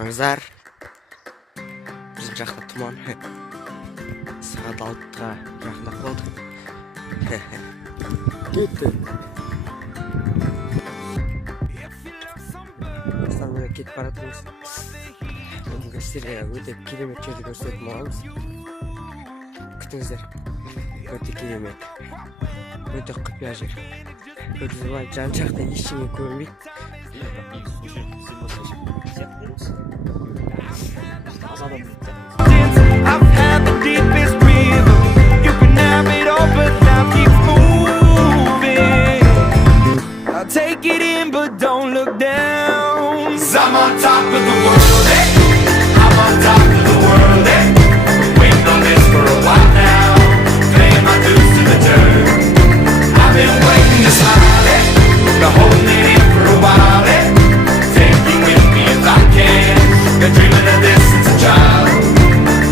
Аңыздар біздің жақта тұман сағат 6-ға жақындап қалды. Кетті. Астанаға кетіп баратырмыз. Бүгінгі сіздерге өте керемет жерді көрсететін боламыз. Күтіңіздер. Өте керемет. Өте құпия жер. Көрдіңіздер, жан жақта ештеңе көрінбейді. I've had the deepest rhythm. You can have it all, but now keep moving. I'll take it in, but don't look down. 'Cause I'm on top of the world, eh? I'm on top of the world, eh? Been waiting on this for a while now. Paying my dues to the dirt. I've been waiting to smile, eh? Been holding it in for a while, eh? Take you with me if I can. Been dreaming of this since a child.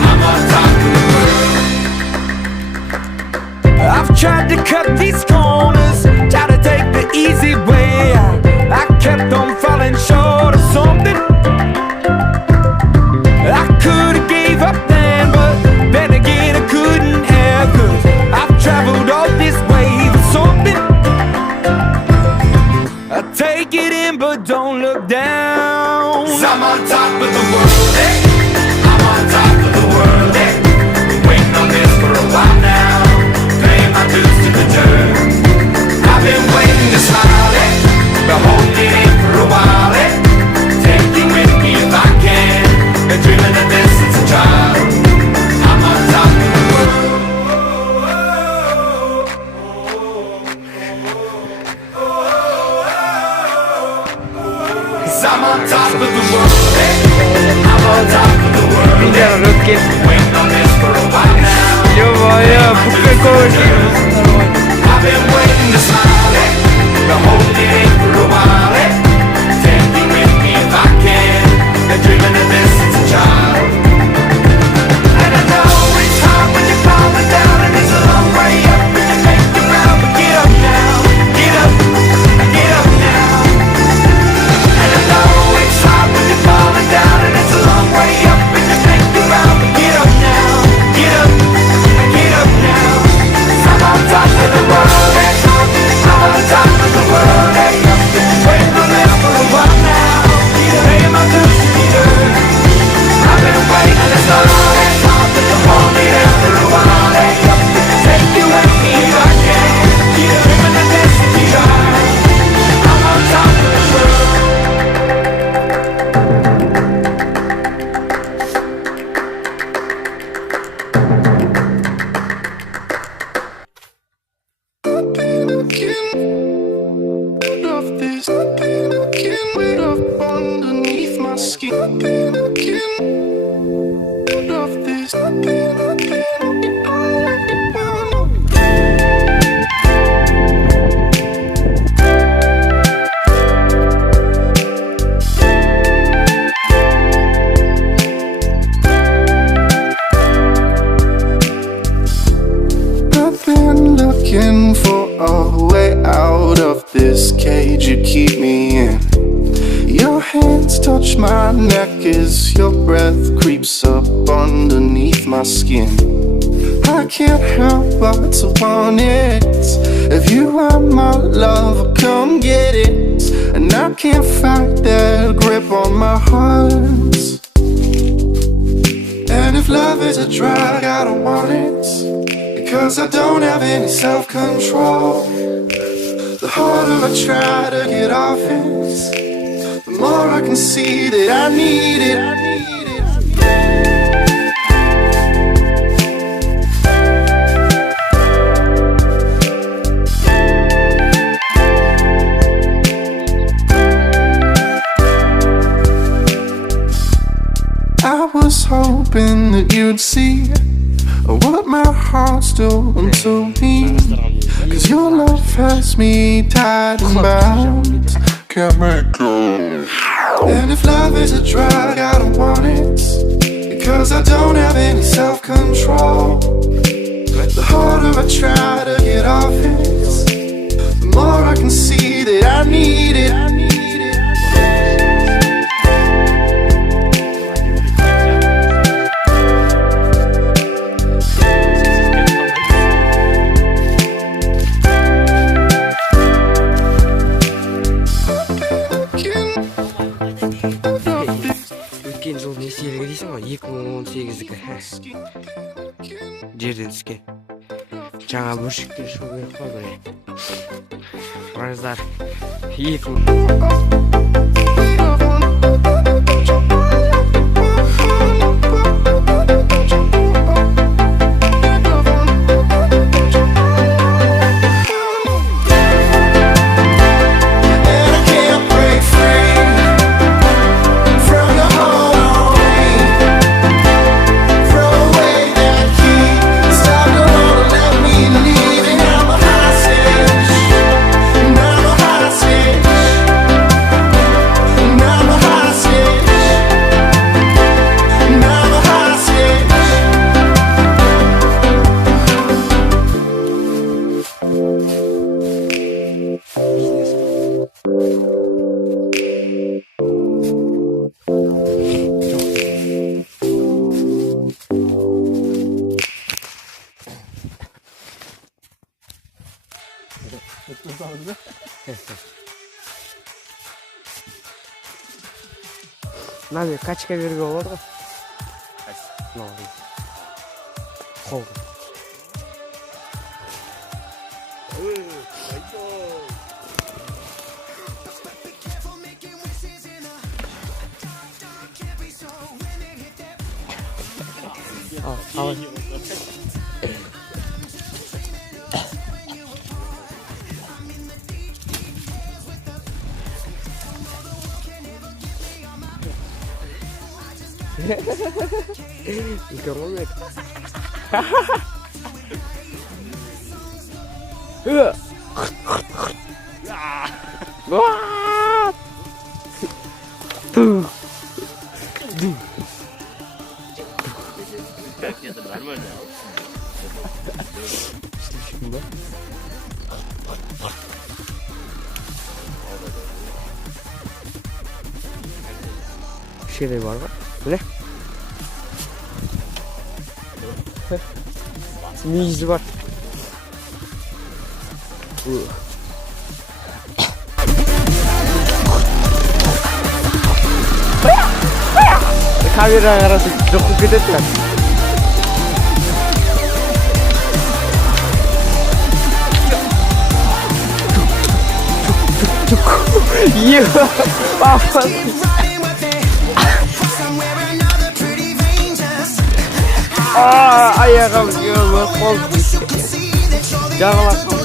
I'm on top of the world. I've tried to cut these corners, try to take the easy way out. I kept on falling short of something. I could've gave up then, but then again I couldn't have. 'Cause I've traveled all this way for something. I take it in, but don't look down. 'Cause I'm on top of the world, eh? I'm on top of the world, eh? Been waiting on this for a while now. Paying my dues to the dirt. I've been waiting to smile, eh? Been holding it in for a while, eh? Take you with me if I can. Been dreaming of this since a child. I'm on top of the world. 'Cause I'm on top of the world, eh? I'm on top of the world, eh? Waiting on this for a while now. I've been waiting to smile, eh? Been holding it in for a while, eh? Take me with me if I can. Been dreaming of this since a child. And I know it's hard when you're falling down, and it's a long way up and you make it round. But get up now, get up now. And I know it's hard when you're falling down, and it's a long way up and you make it round. But get up now, get up now. 'Cause I'm on top of the world, eh? I'm on top of the world, eh? Waiting on this for a while now. Paying my dues to the dirt. I've been waiting this long, eh? Been holding it for a while, eh? Take you with me if I can. Dreaming of this child. I'm on top of the world. Underneath my skin, of this. I've been looking for a way out of this cage you keep me in. Your hands touch my neck as your breath creeps up underneath my skin. I can't help but to want it. If you are my love, come get it. And I can't fight that grip on my heart. And if love is a drug, I don't want it. Because I don't have any self-control. The harder I try to get off it, the more I can see that I need it. I was hoping that you'd see what my heart's doing to me. 'Cause your love has me tied and bound. Can't make go. And if love is a drug, I don't want it. Because I don't have any self-control. The harder I try to get off it, the more I can see that I need it. сегіздікі жерден түскен жаңа бүршіктер шығу керек қой бір біраздар 2 And I can't break free from your hold on me. Throw away that key. Stop the road and let me leave. And I'm a hostage. And I'm a hostage. And I'm a hostage. And I'm a hostage. мына качка беруге болады ғой мынау қол ал үлкен ғой Это нормально. Şeyleri var mı? Bu ne? Miyiz var. Kamera arası çok kötü ettiler. Yeah, papa. Ayağım yiyor, kol. Canım.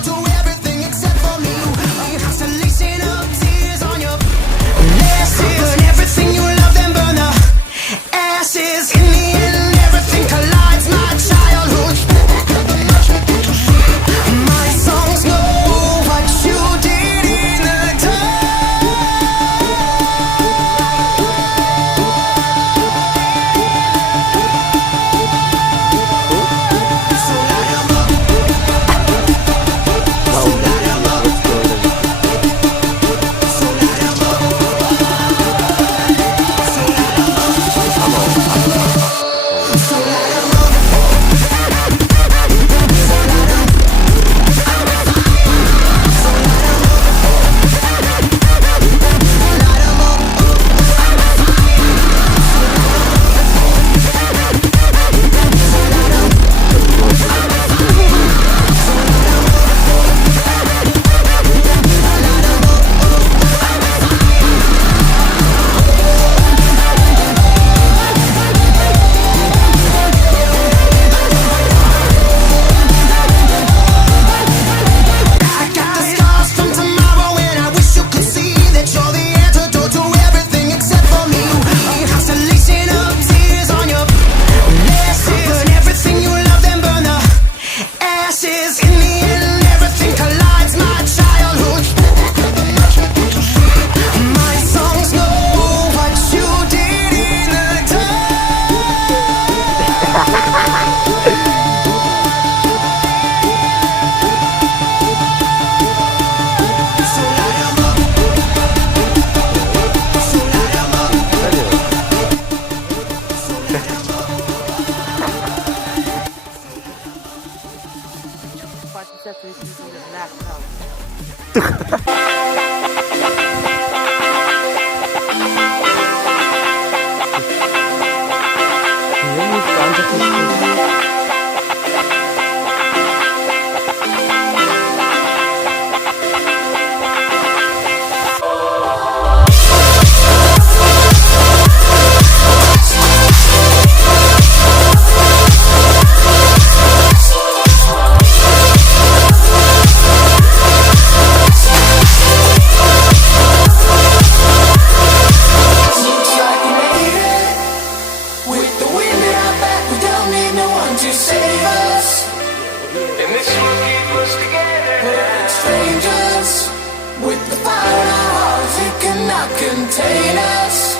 contain us.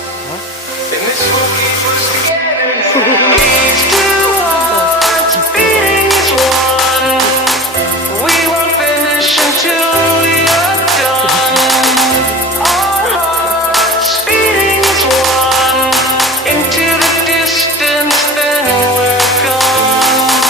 And this will keep us together now. These two hearts beating as one. We won't finish until you're done. Our hearts beating as one. Into the distance, then we're gone.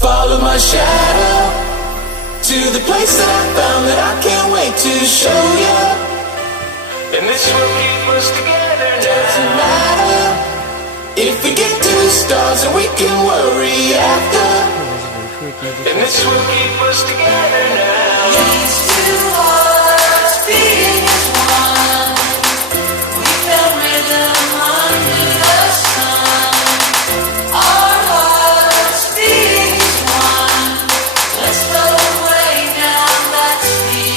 Follow my shadow to the place that I found that I can't wait to show you. And this will keep us together now. Doesn't matter if we get to the stars and we can worry after. And this will keep us together now. These two hearts beating as one. We found rhythm under the sun. Our hearts beating as one. Let's go way down that speed.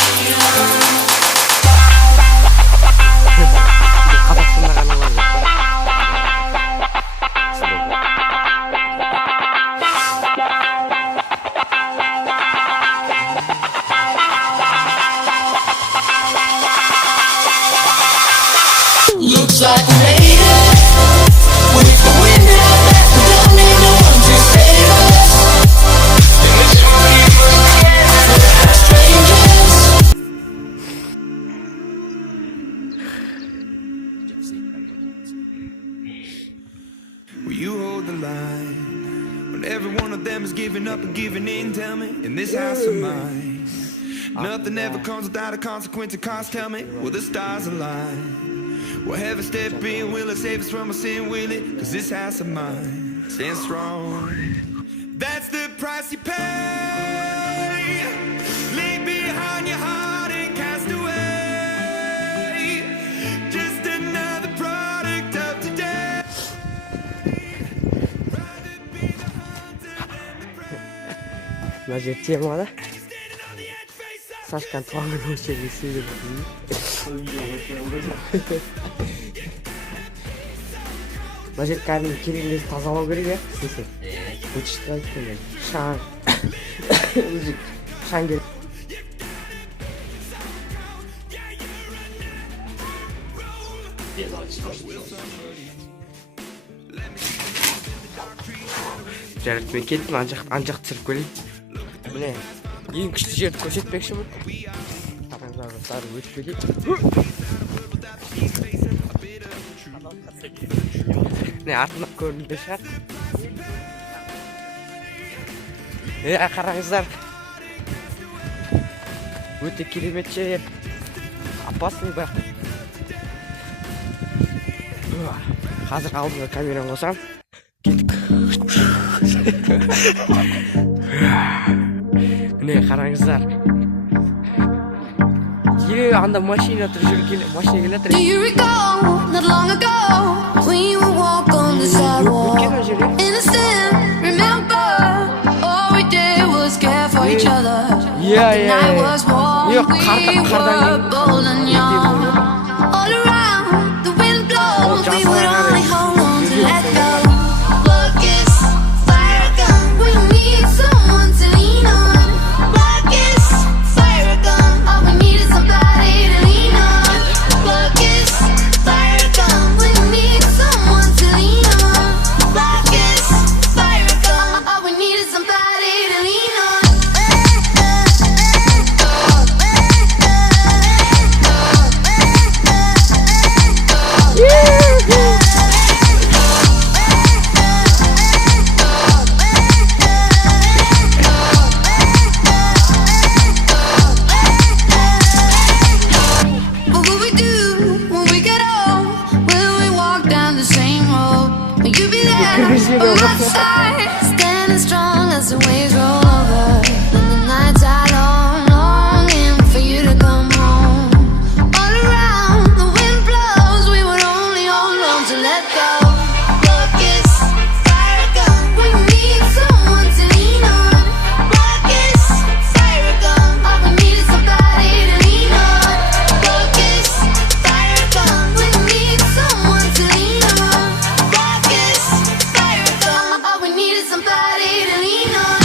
қазақстанда ғана бар деп Looks like we made it. With the wind at our back, we don't need no one to save us. And this will keep us together, strangers. Will you hold the line when every one of them is giving up and giving in? Tell me, in this house of mine, nothing ever comes without a consequence. And cost, tell me, will the stars align? Will heaven step in? Will it save us from our sin? Will it? Cause this house of mine stands strong. That's the price you pay. Leave behind your heart and cast away. Just another product of today. мына жер темада Сашканы туған күні осы жерге сөйлеп отырмын. Мына жер кәдімгі керемет тазалау керек, иә? Сізсің. Өтішті айтқан мен. Шаң. Өзі шаң керек. Жарайды, мен кеттім, анжақ түсіріп көрейін. Міне, ең күшті жерді көрсетпекшімін. Қараңыздар, достар, өтіп кетейік. Міне, артынан көрінді шығар. Қараңыздар. Өте керемет жер. Опасный бірақ. Қазір алдыға камераны қосам. Кеттік. Міне, қараңыздар. Еле анда машина тұр жүрген, машина келе тұр. Do you recall not long ago when you would walk on the sidewalk? Innocent, remember all we did was care for each other. The night was warm, we were bold and young. All around, the wind blows, we would only hold on to let go. Look, it's fire gun, we need someone to lean on. Look, it's fire gun, all we need is somebody to lean on. Look, it's fire gun, we need someone to lean on. Look, it's fire gun, all we need is somebody to lean on. Will you be there or outside? Standing strong as the waves roll over, and the nights are long, longing for you to come home. All around, the wind blows, we would only hold on to let go. Blood kiss, fire gun, we need someone to lean on. Blood kiss, fire gun, all we need is somebody to lean on. Blood kiss, fire gun, we need someone to lean on. Blood kiss, fire gun, all we need is somebody to lean on.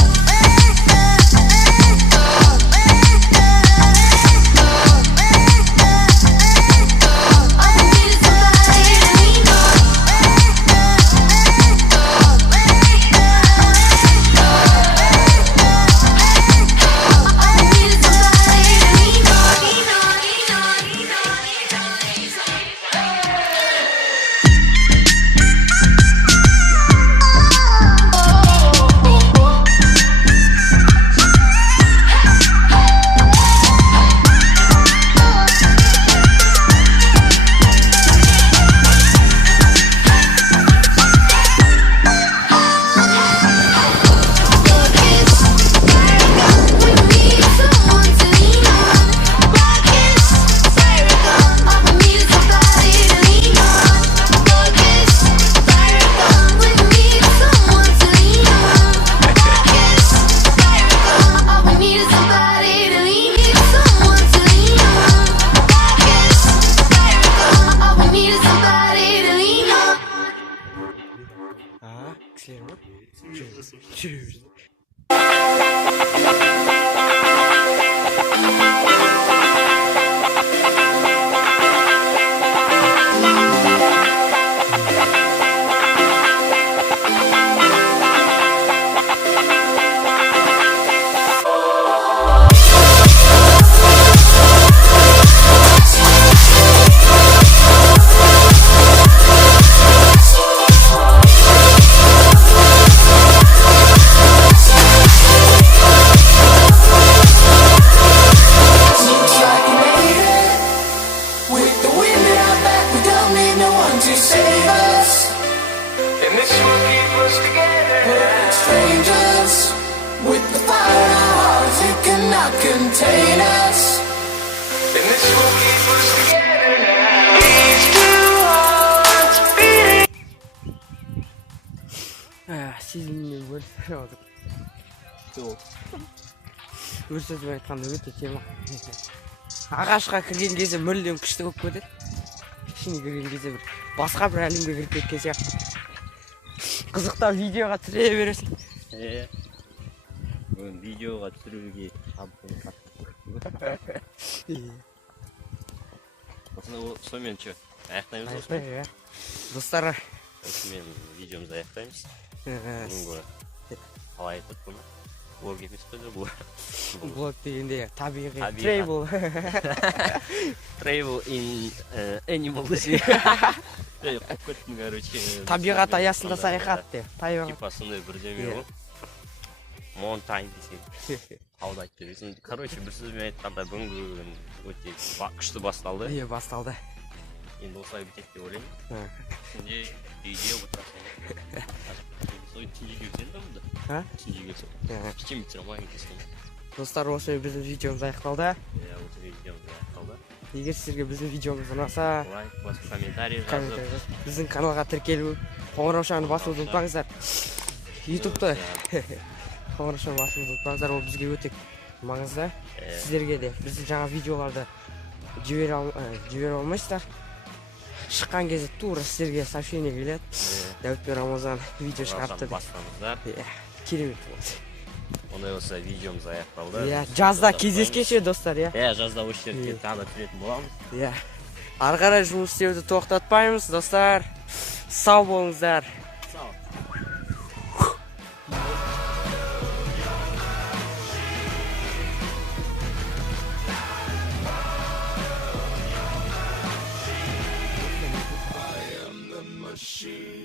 Cheers. With the wind at our back, we don't need no one to save us. And this will keep us together. We're strangers. With the fire in our hearts, it cannot contain us. And this will keep us together now. These two hearts beating. Сезіммен бөлісіп отыр. Көрсетіп айтқанда өте кем. Ағашқа кірген кезде мүлдем күшті болып кетеді. Ішіне кірген кезде бір басқа бір әлемге кіріп кеткен сияқты. Қызықтап видеоға түсіре бересің. Бүгін видеоға түсіруге сонымен че, аяқтаймыз осы. Достар, Осымен видеомызды аяқтаймыз. Бүгінгі қалай айтып бұны? Блог емес пе де бұл? блог дегенде табиғи трейбл. Travel in animal десе. Қоп кеттім, короче. Табиғат аясында саяхат де. Типа сондай бірдеме ғой. Монтайн десең. Қалды айтып бересің. Короче, бір сөзбен айтқанда бүгін өте күшті басталды. Басталды. Енді осылай бітеді деп ойлаймын. Сенде үйде отырасың. Түнде келсең де мұнда? Түнде келсең. Ештен бітіре алмайын кескен. Достар, осымен біздің видеомыз аяқталды. Осы видеомыз аяқталды. Егер сіздерге біздің видеомыз ұнаса, лайк басып, комментарий жазып, біздің каналға тіркеліп, қоңыраушаны басуды ұмытпаңыздар. ютубты қоңыраушаны басуды ұмытпаңыздар, ол бізге өте маңызды. Сіздерге де біздің жаңа видеоларды жібере алмайсыздар. Шыққан кезде тура сіздерге сообщение келеді. Дәуіт пен Рамазан видео шығарыпты. Бастаңыздар. Керемет болды. Ондай болса видеомыз аяқталды. Жазда кездескенше достар, жазда осы жерге тағы да түсетін боламыз. Ары қарай жұмыс істеуді тоқтатпаймыз, достар. Сау болыңыздар. Machine.